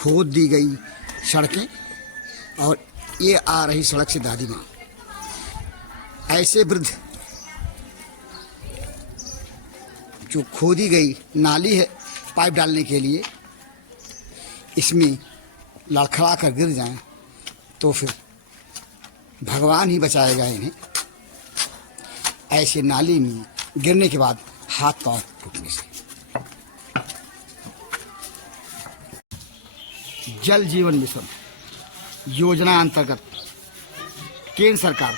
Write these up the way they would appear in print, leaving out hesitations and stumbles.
खोद दी गई सड़कें और ये आ रही सड़क से दादी माँ। ऐसे वृद्ध जो खोदी गई नाली है पाइप डालने के लिए, इसमें लड़खड़ा कर गिर जाएं तो फिर भगवान ही बचाएगा इन्हें। ऐसे नाली में गिरने के बाद हाथ पांव फूटने से। जल जीवन मिशन योजना अंतर्गत केंद्र सरकार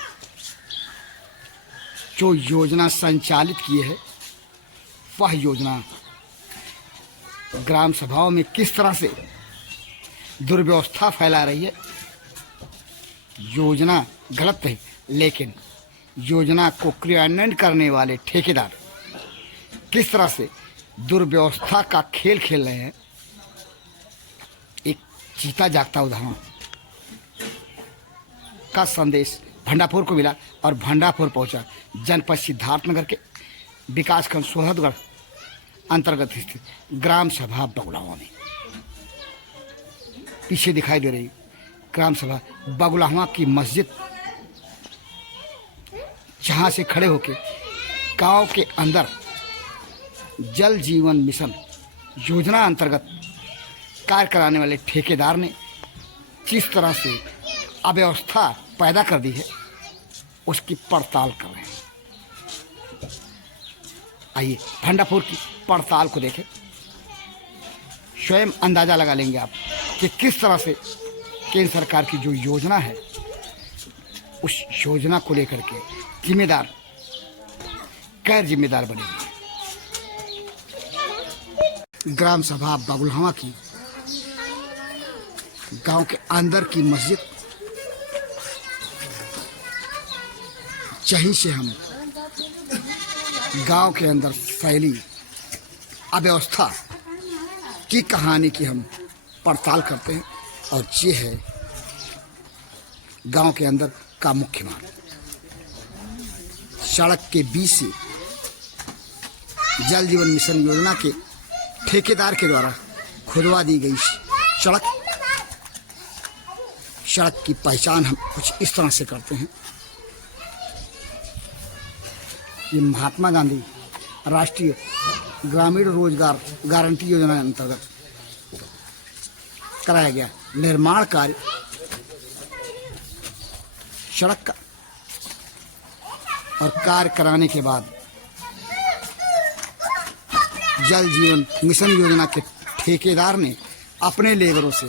जो योजना संचालित की है, वह योजना ग्राम सभाओं में किस तरह से दुर्व्यवस्था फैला रही है। योजना गलत नहीं, लेकिन योजना को क्रियान्वयन करने वाले ठेकेदार किस तरह से दुर्व्यवस्था का खेल खेल रहे हैं, एक जीता जागता उदाहरण का संदेश भंडारपुर को मिला और भंडारपुर पहुंचा जनपद सिद्धार्थनगर के विकासखंड सोहदगढ़ अंतर्गत स्थित ग्राम सभा बगुलावा में। पीछे दिखाई दे रही ग्राम सभा बगुलावा की मस्जिद, जहां से खड़े होकर गांव के अंदर जल जीवन मिशन योजना अंतर्गत कार्य कराने वाले ठेकेदार ने जिस तरह से अव्यवस्था पैदा कर दी है, उसकी पड़ताल कर रहे हैं। आइए भंडारपुर की पड़ताल को देखें, स्वयं अंदाजा लगा लेंगे आप कि किस तरह से केंद्र सरकार की जो योजना है, उस योजना को लेकर के जिम्मेदार गैर जिम्मेदार बनेंगे। ग्राम सभा बगुलावा की गांव के अंदर की मस्जिद, जहीं से हम गांव के अंदर फैली अव्यवस्था की कहानी की हम पड़ताल करते हैं। और ये है गांव के अंदर का मुख्य मार्ग। सड़क के बीच से जल जीवन मिशन योजना के ठेकेदार के द्वारा खुदवा दी गई सड़क की पहचान हम कुछ इस तरह से करते हैं। ये महात्मा गांधी राष्ट्रीय ग्रामीण रोजगार गारंटी योजना अंतर्गत कराया गया निर्माण कार्य सड़क का, और कार्य कराने के बाद जल जीवन मिशन योजना के ठेकेदार ने अपने लेबरों से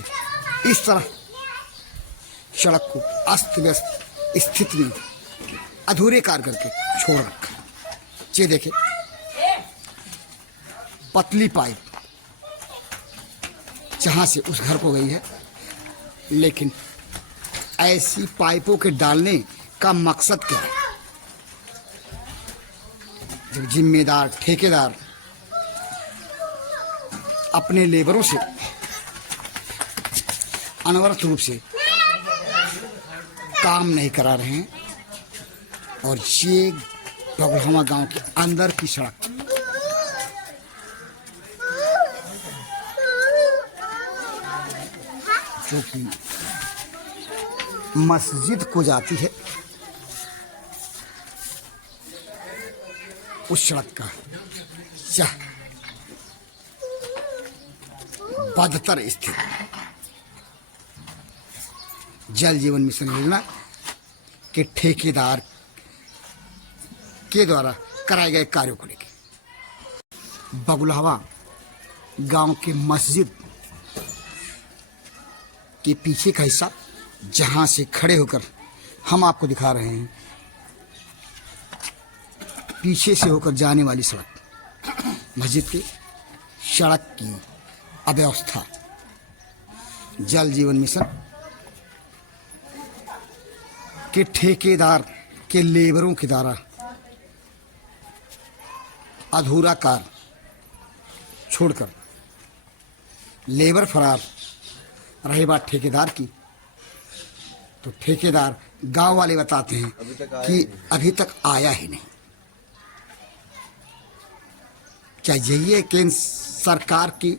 इस तरह सड़क को अस्त व्यस्त स्थिति में अधूरे कार्य करके छोड़ रखा। ये देखे पतली पाइप जहां से उस घर को गई है, लेकिन ऐसी पाइपों के डालने का मकसद क्या है? जब जिम्मेदार ठेकेदार अपने लेबरों से अनवरत रूप से काम नहीं करा रहे हैं, और ये बगुलावा गांव के अंदर की सड़क जो कि मस्जिद को जाती है, उस सड़क का यह बदतर स्थिति जल जीवन मिशन योजना के ठेकेदार के द्वारा कराए गए कार्यों को लेकर बगुलावा गांव के मस्जिद के पीछे का हिस्सा, जहां से खड़े होकर हम आपको दिखा रहे हैं, पीछे से होकर जाने वाली सड़क, मस्जिद की सड़क की अव्यवस्था जल जीवन मिशन के ठेकेदार के लेबरों के द्वारा अधूरा कार्य छोड़कर लेबर फरार रही बात ठेकेदार की, तो ठेकेदार गांव वाले बताते हैं कि अभी तक आया ही नहीं। क्या यही है केंद्र सरकार की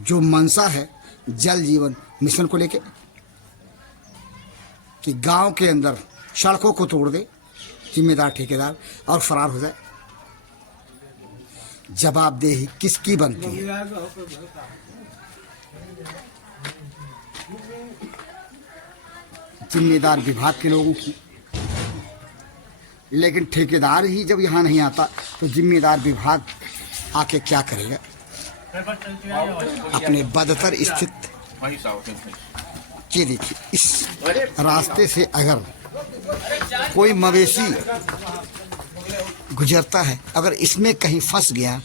जो मंशा है, जल जीवन मिशन को लेके कि गांव के अंदर सड़कों को तोड़ दे जिम्मेदार ठेकेदार और फरार हो जाए। जवाबदेही किसकी बनती है? जिम्मेदार विभाग के लोगों की। लेकिन ठेकेदार ही जब यहाँ नहीं आता तो जिम्मेदार विभाग आके क्या करेगा? अपने बदतर स्थित ये देखिए, इस रास्ते से अगर कोई मवेशी गुजरता है, अगर इसमें कहीं फंस गया,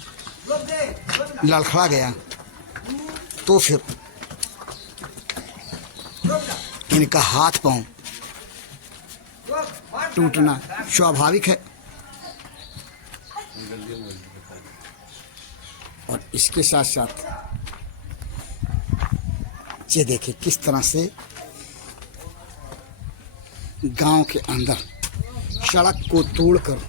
लड़खड़ा गया, तो फिर इनका हाथ पांव टूटना स्वाभाविक है। और इसके साथ साथ ये देखिए किस तरह से गांव के अंदर सड़क को तोड़कर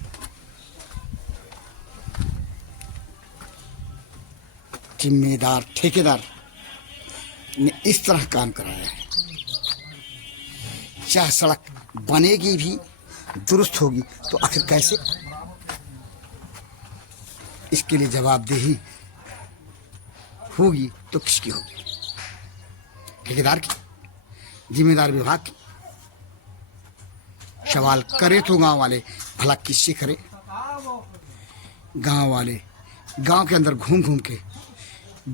जिम्मेदार ठेकेदार ने इस तरह काम कराया है। चाहे सड़क बनेगी भी, दुरुस्त होगी, तो आखिर कैसे? इसके लिए जवाबदेही होगी तो किसकी होगी? ठेकेदार की, जिम्मेदार विभाग की। सवाल करे तो गांव वाले, भला किससे करे? गांव वाले गांव के अंदर घूम घूम के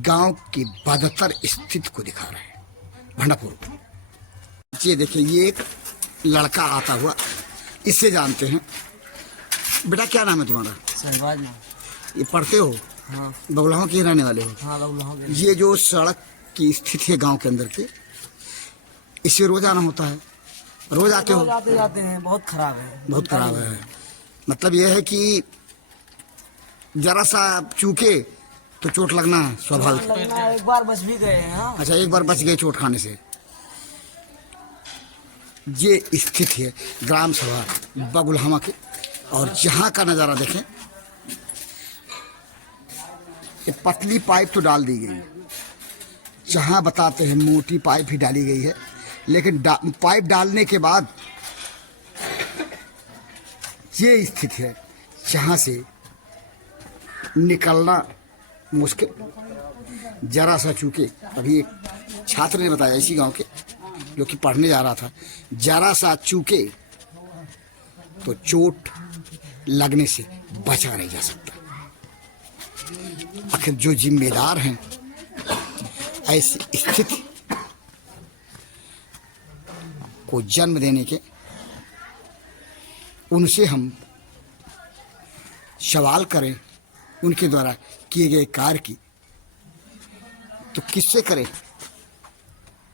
गांव की बदतर स्थिति को दिखा रहे हैं। भंडापुर ये देखिए, ये एक लड़का आता हुआ, इससे जानते हैं। बेटा क्या नाम है तुम्हारा? सहबाज। ये पढ़ते हो? हाँ। बगुलाहों के रहने वाले हो? हाँ, बगुलाहों के। ये जो सड़क की स्थिति है गांव के अंदर की, इससे रोज आना होता है? रोज आते हो? जाते हैं। बहुत खराब है, बहुत खराब है। मतलब यह है कि जरा सा चूके तो चोट लगना स्वाभाविक। एक बार बच भी गए हैं। हाँ। अच्छा, एक बार बच गए चोट खाने से। ये स्थिति है ग्राम सभा बगुलहमा की। और जहाँ का नज़ारा देखें, ये पतली पाइप तो डाल दी गई, जहाँ बताते हैं मोटी पाइप भी डाली गई है, लेकिन पाइप डालने के बाद ये स्थिति है जहाँ से निकलना मुश्किल। जरा सा चूके, अभी एक छात्र ने बताया इसी गांव के, जो कि पढ़ने जा रहा था, जरा सा चूके तो चोट लगने से बचा नहीं जा सकता। आखिर जो जिम्मेदार हैं ऐसी स्थिति को जन्म देने के, उनसे हम सवाल करें उनके द्वारा किए गए कार्य की, तो किससे करें?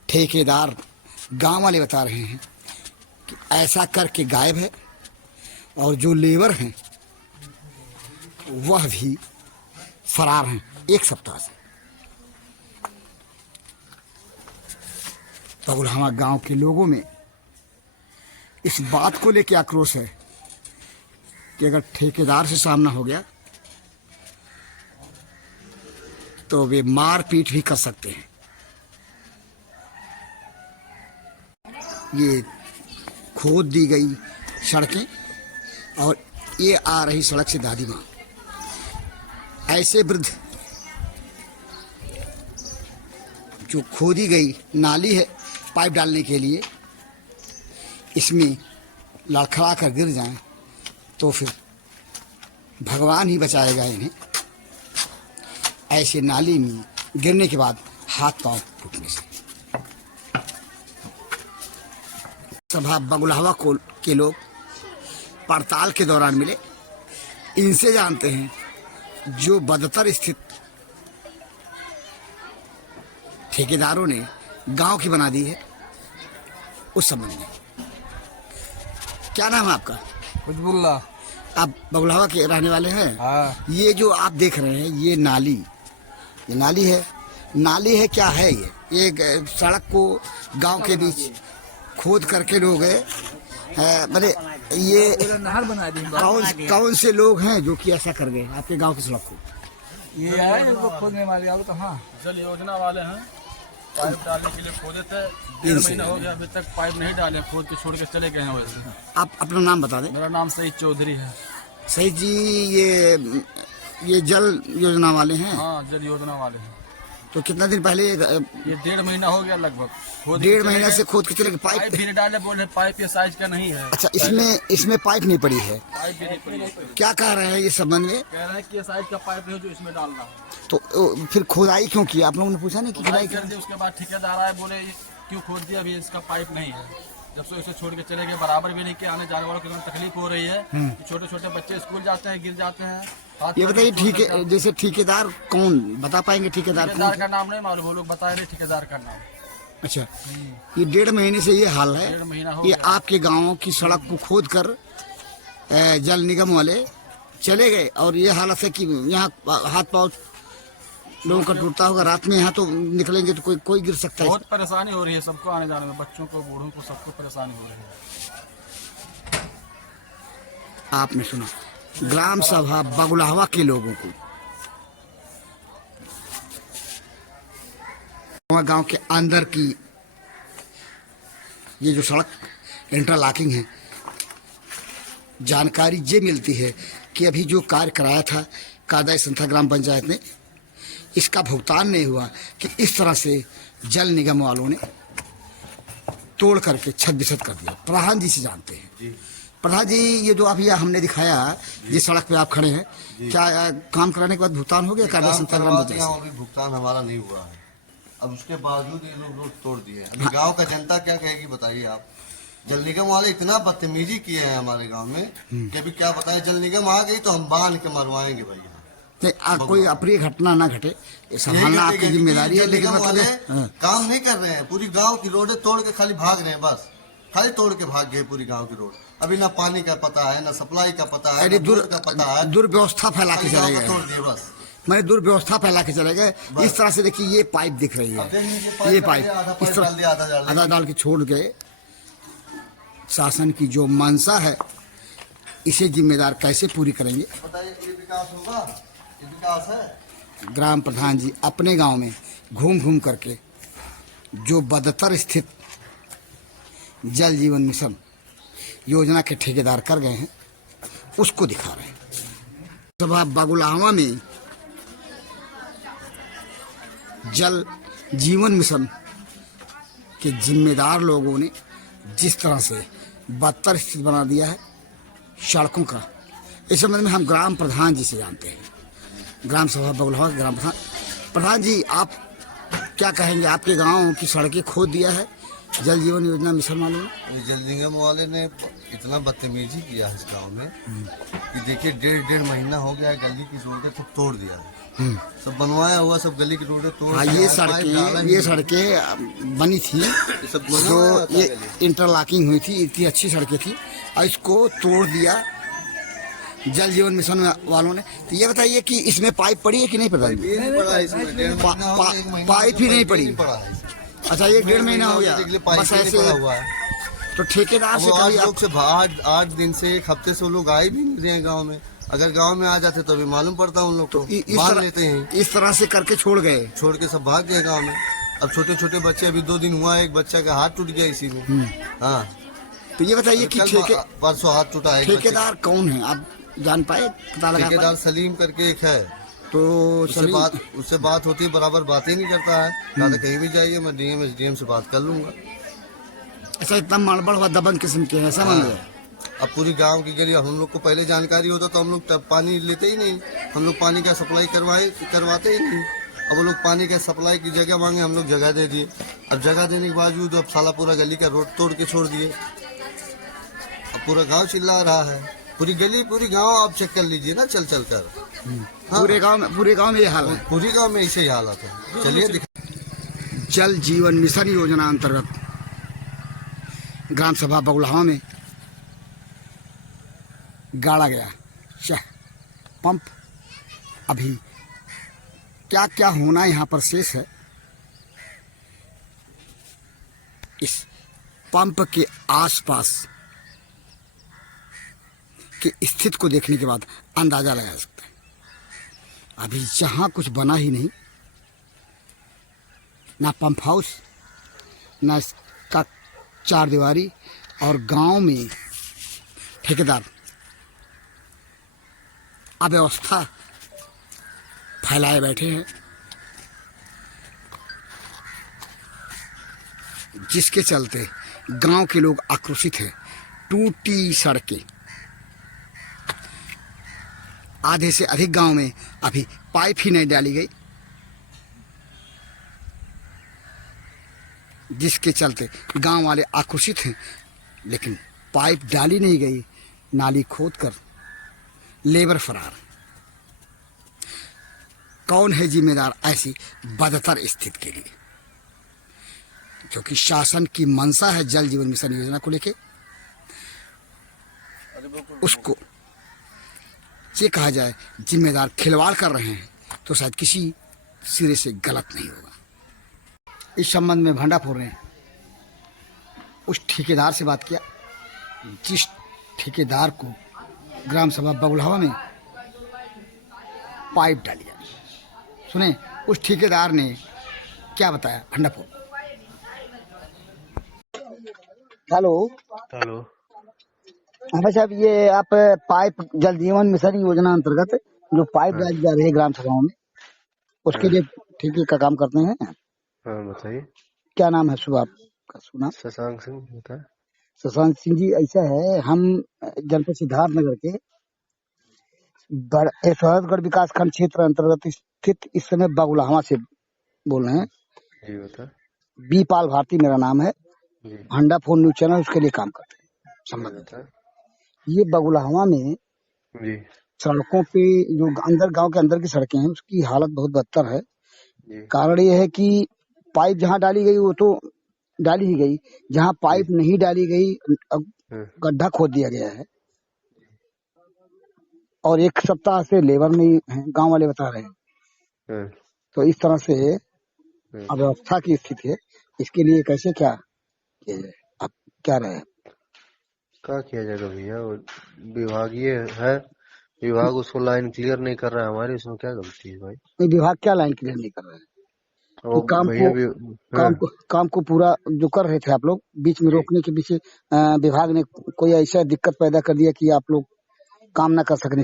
ठेकेदार गांव वाले बता रहे हैं कि ऐसा करके गायब है, और जो लेबर हैं वह भी फरार हैं 1 सप्ताह से। बगुलहमा गांव के लोगों में इस बात को लेकर आक्रोश है कि अगर ठेकेदार से सामना हो गया तो वे मारपीट भी कर सकते हैं। ये खोद दी गई सड़कें, और ये आ रही सड़क से दादी माँ। ऐसे वृद्ध जो खोदी गई नाली है पाइप डालने के लिए, इसमें लड़खड़ा कर गिर जाएं तो फिर भगवान ही बचाएगा इन्हें। ऐसे नाली में गिरने के बाद हाथ पांव टूटने से। सभा बगुलहवा के लोग पड़ताल के दौरान मिले, इनसे जानते हैं जो बदतर स्थित ठेकेदारों ने गांव की बना दी है, उस संबंध में। क्या नाम है आपका? कुतबुल्ला। आप बगुलहवा के रहने वाले हैं? हाँ। ये जो आप देख रहे हैं ये नाली, ये नाली है। नाली है क्या है? ये सड़क को गांव के बीच खोद करके लोग मतलब ये नहर बना दी। कौन से लोग हैं जो कि ऐसा कर गए आपके गांव की सड़क को? ये है इनको खोदने वाले। और कहाँ? जल योजना वाले हैं। पाइप डालने के लिए खोदे थे, 1.5 महीना हो गया, अभी तक पाइप नहीं डाले, खोद के छोड़ के चले गए हैं वैसे। आप अपना नाम बता दें। मेरा नाम सईद चौधरी है। सही जी, ये जल योजना वाले हैं। हाँ, जल योजना वाले हैं। तो कितना दिन पहले ये 1.5 महीना हो गया लगभग, खोद के 1.5 चले महीना गए। से खोद के चले गए। पाइप पाइप भी नहीं डाले, बोले पाइप ये साइज का नहीं है। अच्छा, इसमें पाइप नहीं पड़ी है। पाइप भी नहीं पड़ी है। क्या कह रहे हैं ये संबंध में? कह रहे हैं कि ये साइज का पाइप नहीं जो इसमें डालना है। तो फिर खुदाई क्यों की? आप लोगों ने पूछा नहीं कि खुदाई खुदाई कर दी, उसके बाद ठेकेदार आए, बोले ये क्यों खोद दिया, अभी इसका पाइप नहीं है। जब से इसे छोड़ के चले गए, बराबर भी नहीं किया। आने जाने वालों को कितना तकलीफ हो रही है। छोटे छोटे बच्चे स्कूल जाते हैं, गिर जाते हैं। हाथ ये पैर बताइए, में चोट लग जाती है। जैसे ठेकेदार कौन बता पाएंगे? ठेकेदार ठेकेदार कौन? का नाम नहीं मालूम, वो लोग बता रहे ठेकेदार का नाम। अच्छा, ये 1.5 महीने से ये हाल है। 1.5 महीना हो ये गया। आपके गांव की सड़क को खोद कर जल निगम वाले चले गए, और ये हालत है कि यहाँ हाथ पाँव लोगों का टूटता होगा। रात में यहाँ तो निकलेंगे तो कोई गिर सकता है। बहुत परेशानी हो रही है सबको आने जाने में, बच्चों को, बूढ़ों को, सबको परेशानी हो रही है। आपने सुना ग्राम सभा बगुलाहवा के लोगों को, गांव के अंदर की ये जो सड़क इंटरलॉकिंग है, जानकारी ये मिलती है कि अभी जो कार्य कराया था कादाई संस्था ग्राम पंचायत ने, इसका भुगतान नहीं हुआ कि इस तरह से जल निगम वालों ने तोड़ करके छत बिछत कर दिया। प्रधान जी से जानते हैं। प्रधान जी, ये जो अभी हमने दिखाया, जिस सड़क पे आप खड़े हैं, क्या काम कराने के बाद भुगतान हो गया कादाई संस्था ग्राम पंचायत से? अभी भुगतान हमारा नहीं हुआ है। अब उसके बावजूद ये लोग रोड तोड़ दिए। अभी गांव का जनता क्या कहेगी बताइए आप। जल निगम वाले इतना बदतमीजी किए हैं हमारे गांव में कि अभी क्या बताएं। जल निगम आ गई तो हम बांध के मरवाएंगे भैया। नहीं, कोई अप्रिय घटना ना घटे, ये संभालना यही आपकी कहते हैं जिम्मेदारी कि है। जल लेकिन निगम मतलब वाले काम नहीं कर रहे हैं। पूरी गांव की रोडें तोड़ के खाली भाग रहे हैं, बस खाली तोड़ के भाग गए पूरी गांव की रोड। अभी ना पानी का पता है, ना सप्लाई का पता है, अरे ना दूध का पता है। दुर्व्यवस्था फैला के खाली चले गांव को गए। तोड़ दिए बस। मैंने दुर्व्यवस्था फैला के चले गए। इस तरह से देखिए, ये पाइप दिख रही अब देख लीजिए, है, ये आधा पाइप पाइप इस डाल दिया, आधा डाल तरह दिया। आधा डाल के छोड़ गए। शासन की जो मंशा है, इसे जिम्मेदार कैसे पूरी करेंगे? बताइए, ये विकास होगा? ये विकास है? ग्राम प्रधान जी अपने गांव में घूम घूम करके जो बदतर स्थित जल जीवन मिशन योजना के ठेकेदार कर गए हैं, उसको दिखा रहे हैं। सभा बगुलाहवा में जल जीवन मिशन के जिम्मेदार लोगों ने जिस तरह से बदतर स्थिति बना दिया है सड़कों का, इस संबंध में हम ग्राम प्रधान जी से जानते हैं। ग्राम सभा बगुलाहवा के ग्राम प्रधान जी, आप क्या कहेंगे? आपके गांव की सड़कें खोद दिया है जल जीवन योजना मिशन वालों ने। जल निगम वाले ने इतना बदतमीजी किया है इस गाँव में कि देखिए, 1.5 महीना हो गया है। गली की रोडें सब तोड़ दिया है, सब बनवाया हुआ, सब गली की रोडें तोड़ हाँ, दिया ये है, पाइप डाला सड़कें ही ये नहीं। सड़कें बनी थी, सब बनवाया जो हुआ था ये गली। इंटरलॉकिंग हुई थी, इतनी अच्छी सड़कें थी, और इसको तोड़ दिया जल जीवन मिशन वालों ने। तो ये बताइए कि इसमें पाइप पड़ी है कि नहीं पता? ये नहीं पड़ा इसमें, 1.5 महीना हो गया, 1 महीना पाइप ही नहीं पड़ी। पड़ा है इसमें। अच्छा, ये 1.5 महीना हो गया, देख लीजिए, पाइप बस ही नहीं ऐसे। पड़ा हुआ है। तो ठेकेदार से वो आज कभी लोग से 8 दिन से, 1 हफ्ते से वो लोग आए भी नहीं रहे हैं गाँव में। अगर गांव में आ जाते तो अभी मालूम पड़ता उन लोग को, बांध लेते हैं। इस तरह से करके छोड़ गए। छोड़ के सब भाग गए गांव में। अब छोटे छोटे बच्चे, अभी 2 दिन हुआ, एक बच्चा का हाथ टूट गया इसी में। हाँ, तो ये बताइए कि परसों हाथ टूटा है एक बच्चे का। ठेकेदार कौन है, आप जान पाए? पता लगा ठेकेदार पाए? सलीम करके एक है। तो उससे बात होती है, बराबर बातें नहीं करता है। कहा था कहीं भी जाइए, मैं डीएम एसडीएम से बात कर लूंगा। ऐसा इतना मड़बड़ हुआ, दबंग किस्म के है, समझ गए? अब पूरी गांव की गली, हम लोग को पहले जानकारी होता तो हम लोग तब पानी लेते ही नहीं। हम लोग पानी का सप्लाई करवाते ही नहीं। अब वो लोग पानी का सप्लाई की जगह मांगे, हम लोग जगह दे दिए। अब जगह देने के बावजूद अब साला पूरा गली का रोड तोड़ के छोड़ दिए। अब पूरा गांव चिल्ला रहा है, पूरी गली, पूरी गांव आप चेक कर लीजिए ना, चल चल कर। हाँ, पूरे गांव में ये हाल है। पूरी गांव में ऐसे ही हालत है। चलिए, जल जीवन मिशन योजना अंतर्गत ग्राम सभा बगुलाहवा में गाड़ा गया पंप। अभी क्या क्या होना यहाँ पर शेष है, इस पंप के आसपास की स्थिति को देखने के बाद अंदाजा लगाया सकता है। अभी जहाँ कुछ बना ही नहीं, ना पंप हाउस, ना इसका चार दीवारी, और गांव में ठेकेदार अव्यवस्था फैलाए बैठे हैं, जिसके चलते गांव के लोग आक्रोशित हैं। टूटी सड़कें, आधे से अधिक गांव में अभी पाइप ही नहीं डाली गई, जिसके चलते गांव वाले आक्रोशित हैं। लेकिन पाइप डाली नहीं गई, नाली खोदकर लेबर फरार। कौन है जिम्मेदार ऐसी बदतर स्थिति के लिए? क्योंकि शासन की मंशा है जल जीवन मिशन योजना को लेके, उसको ये कहा जाए जिम्मेदार खिलवाड़ कर रहे हैं तो शायद किसी सिरे से गलत नहीं होगा। इस संबंध में भंडापुर ने उस ठेकेदार से बात किया जिस ठेकेदार को ग्राम सभा बगुलहवा में पाइप डाली जाए। सुने उस ठेकेदार ने क्या बताया। भंडापुर। Hello hello. हाँ भाई साहब, ये आप पाइप जल जीवन मिशन योजना अंतर्गत जो पाइप डाली जा रही है ग्राम सभाओं में, उसके लिए ठेके का काम करते हैं। हाँ बताइए। क्या नाम है शुभ आपका? सुना शशांक सिंह होता है। शशांक सिंह जी, ऐसा है हम जनपद सिद्धार्थनगर के सोहरगढ़ विकास खंड क्षेत्र अंतर्गत स्थित इस समय बगुलहवा से बोल रहे हैं। जी बता। बी पाल भारती मेरा नाम है। जी। हंडा फोन न्यूज चैनल उसके लिए काम करते हैं संबंधित। ये बगुलहवा में जी। सड़कों पे जो अंदर गांव के अंदर की सड़कें हैं उसकी हालत बहुत बदतर है। जी। कारण ये है कि पाइप जहाँ डाली गई वो तो डाली ही गई, जहाँ पाइप नहीं डाली गई गड्ढा खोद दिया गया है। और एक सप्ताह से लेबर नहीं है, गांव वाले बता रहे हैं। तो इस तरह से अव्यवस्था की स्थिति है। इसके लिए कैसे क्या किया जाए, आप क्या रहे हैं? क्या किया जाएगा भैया, विभागीय है, विभाग उसको लाइन क्लियर नहीं कर रहा है हमारी, उसमें क्या गलती है भाई? नहीं, विभाग क्या लाइन क्लियर नहीं कर रहे हैं? तो काम को पूरा जो कर रहे थे आप लोग, बीच में रोकने के पीछे विभाग ने कोई ऐसा दिक्कत पैदा कर दिया कि आप लोग काम ना कर सकने।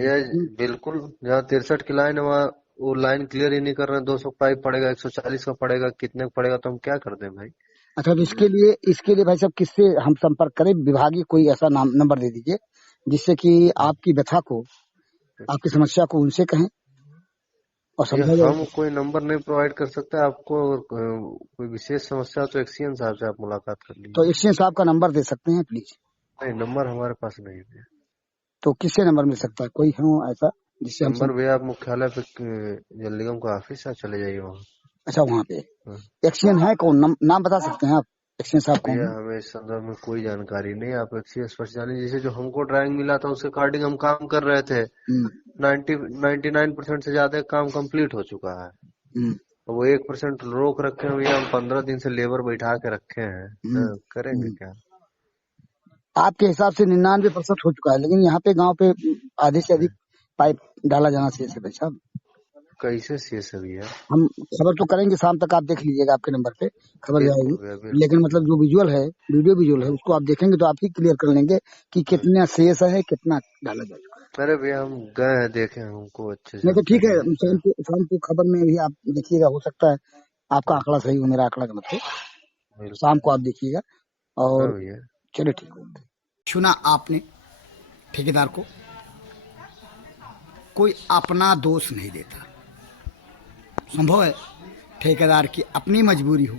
बिल्कुल, जहाँ 63 की लाइन है वहाँ वो लाइन क्लियर ही नहीं कर रहे हैं। 200 पाइप पड़ेगा, 140 का पड़ेगा, कितने का पड़ेगा, तो हम क्या कर दें भाई? अच्छा, तो इसके लिए भाई साहब किससे हम संपर्क करें? विभागीय कोई ऐसा नंबर दे दीजिए जिससे कि आपकी व्यथा को, आपकी समस्या को उनसे कहें और समझा जाए। हम कोई नंबर नहीं प्रोवाइड कर सकते आपको। कोई विशेष समस्या तो एक्सीएन साहब से आप मुलाकात कर लीजिए। तो एक्सीएन साहब का नंबर दे सकते हैं प्लीज? नहीं, नंबर हमारे पास नहीं है। तो किससे नंबर मिल सकता है? कोई हो ऐसा जिससे हम नंबर भैया आप मुख्यालय पे जल निगम का ऑफिस है, चले जाइए वहाँ। अच्छा, वहाँ पे एक्सीएन है कौन? नाम बता सकते हैं आप एक्सीएन साहब कौन? हमें इस संदर्भ में कोई जानकारी नहीं। आप एक्सीएन स्पष्ट जानिए। जैसे जो हमको ड्राइंग मिला था उसके अकॉर्डिंग हम काम कर रहे थे। 99% से ज्यादा काम कंप्लीट हो चुका है। वो 1% रोक रखे हैं भैया। हम 15 दिन से लेबर बैठा के रखे हैं। करेंगे क्या? आपके हिसाब से 99% हो चुका है, लेकिन यहाँ पे गांव पे आधे से अधिक पाइप डाला जाना चाहिए भाई साहब। कैसे शेष है भैया? हम खबर तो करेंगे, शाम तक आप देख लीजिएगा, आपके नंबर पे खबर जाएगी। लेकिन मतलब जो विजुअल है, वीडियो विजुअल है, उसको आप देखेंगे तो आप ही क्लियर कर लेंगे कि कितना शेष है, कितना डाला जा चुका है। अरे भैया हम गए हैं, देखे, हमको अच्छे से। नहीं तो ठीक है, शाम को खबर में भी आप देखिएगा, हो सकता है आपका आंकड़ा सही हो, मेरा आंकड़ा गलत हो। शाम को आप देखिएगा और चलिए ठीक है। सुना आपने ठेकेदार को, कोई अपना दोष नहीं देता। संभव है ठेकेदार की अपनी मजबूरी हो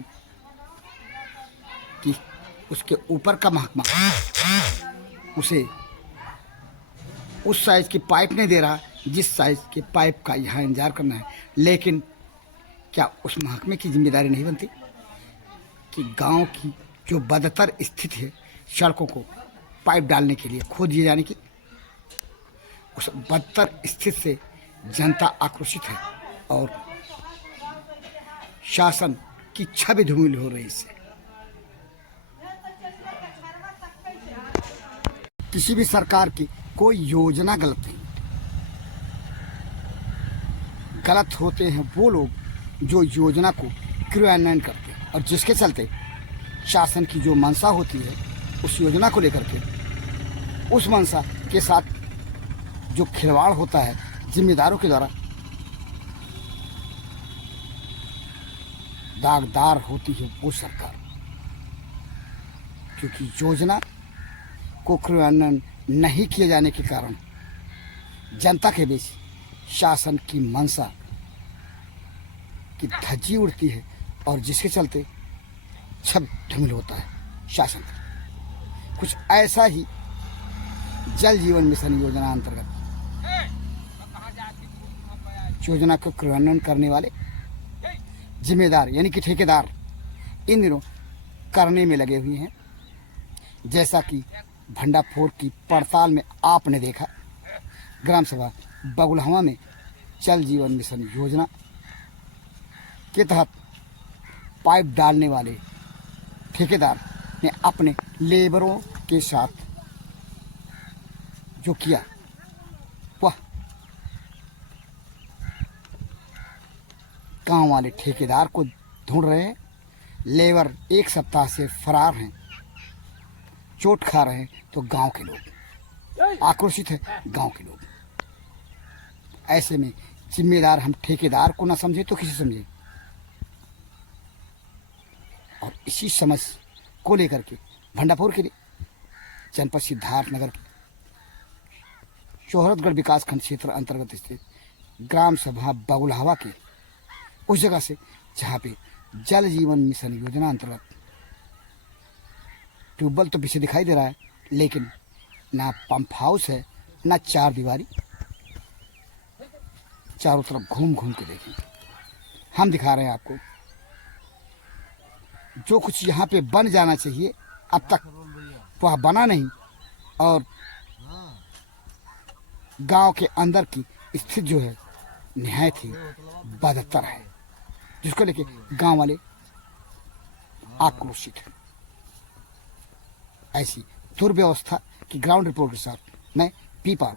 कि उसके ऊपर का महकमा उसे उस साइज की पाइप नहीं दे रहा जिस साइज के पाइप का यहाँ इंतजार करना है। लेकिन क्या उस महकमे की जिम्मेदारी नहीं बनती कि गांव की जो बदतर स्थिति है, सड़कों को पाइप डालने के लिए खोद दिए जाने की? उस बदतर स्थिति से जनता आक्रोशित है और शासन की छवि धूमिल हो रही इससे। किसी भी सरकार की कोई योजना गलत नहीं। गलत होते हैं वो लोग जो योजना को क्रियान्वयन करते हैं। और जिसके चलते शासन की जो मंशा होती है उस योजना को लेकर के उस मंशा के साथ जो खिलवाड़ होता है जिम्मेदारों के द्वारा, दागदार होती है वो सरकार, क्योंकि योजना को क्रियान्वयन नहीं किए जाने के कारण जनता के बीच शासन की मंशा की धज्जी उड़ती है और जिसके चलते छब ढमिल होता है शासन का। कुछ ऐसा ही जल जीवन मिशन योजना अंतर्गत योजना को क्रियान्वयन करने वाले जिम्मेदार यानी कि ठेकेदार इन दिनों करने में लगे हुए हैं। जैसा कि भंडाफोर की पड़ताल में आपने देखा, ग्राम सभा बगुलहवा में जल जीवन मिशन योजना के तहत पाइप डालने वाले ठेकेदार ने अपने लेबरों के साथ जो किया वह गांव वाले ठेकेदार को ढूंढ रहे हैं। लेबर एक सप्ताह से फरार हैं, चोट खा रहे हैं, तो गांव के लोग आक्रोशित है। गांव के लोग ऐसे में जिम्मेदार हम ठेकेदार को ना समझे तो किसी समझे। और इसी समस्या को लेकर के भंडापुर के लिए जनपद सिद्धार्थनगर के शोहरतगढ़ विकास खंड क्षेत्र अंतर्गत स्थित ग्राम सभा बगुलहवा के उस जगह से जहाँ पे जल जीवन मिशन योजना अंतर्गत ट्यूबवेल तो पीछे दिखाई दे रहा है, लेकिन ना पंप हाउस है ना चार दीवारी। चारों तरफ घूम घूम के देखें, हम दिखा रहे हैं आपको जो कुछ यहाँ पे बन जाना चाहिए अब तक वह बना नहीं, और गांव के अंदर की स्थिति जो है निहायत ही बदतर है, जिसको लेके गांव वाले आक्रोशित हैं। ऐसी दुर्व्यवस्था की ग्राउंड रिपोर्ट के साथ मैं पीपाल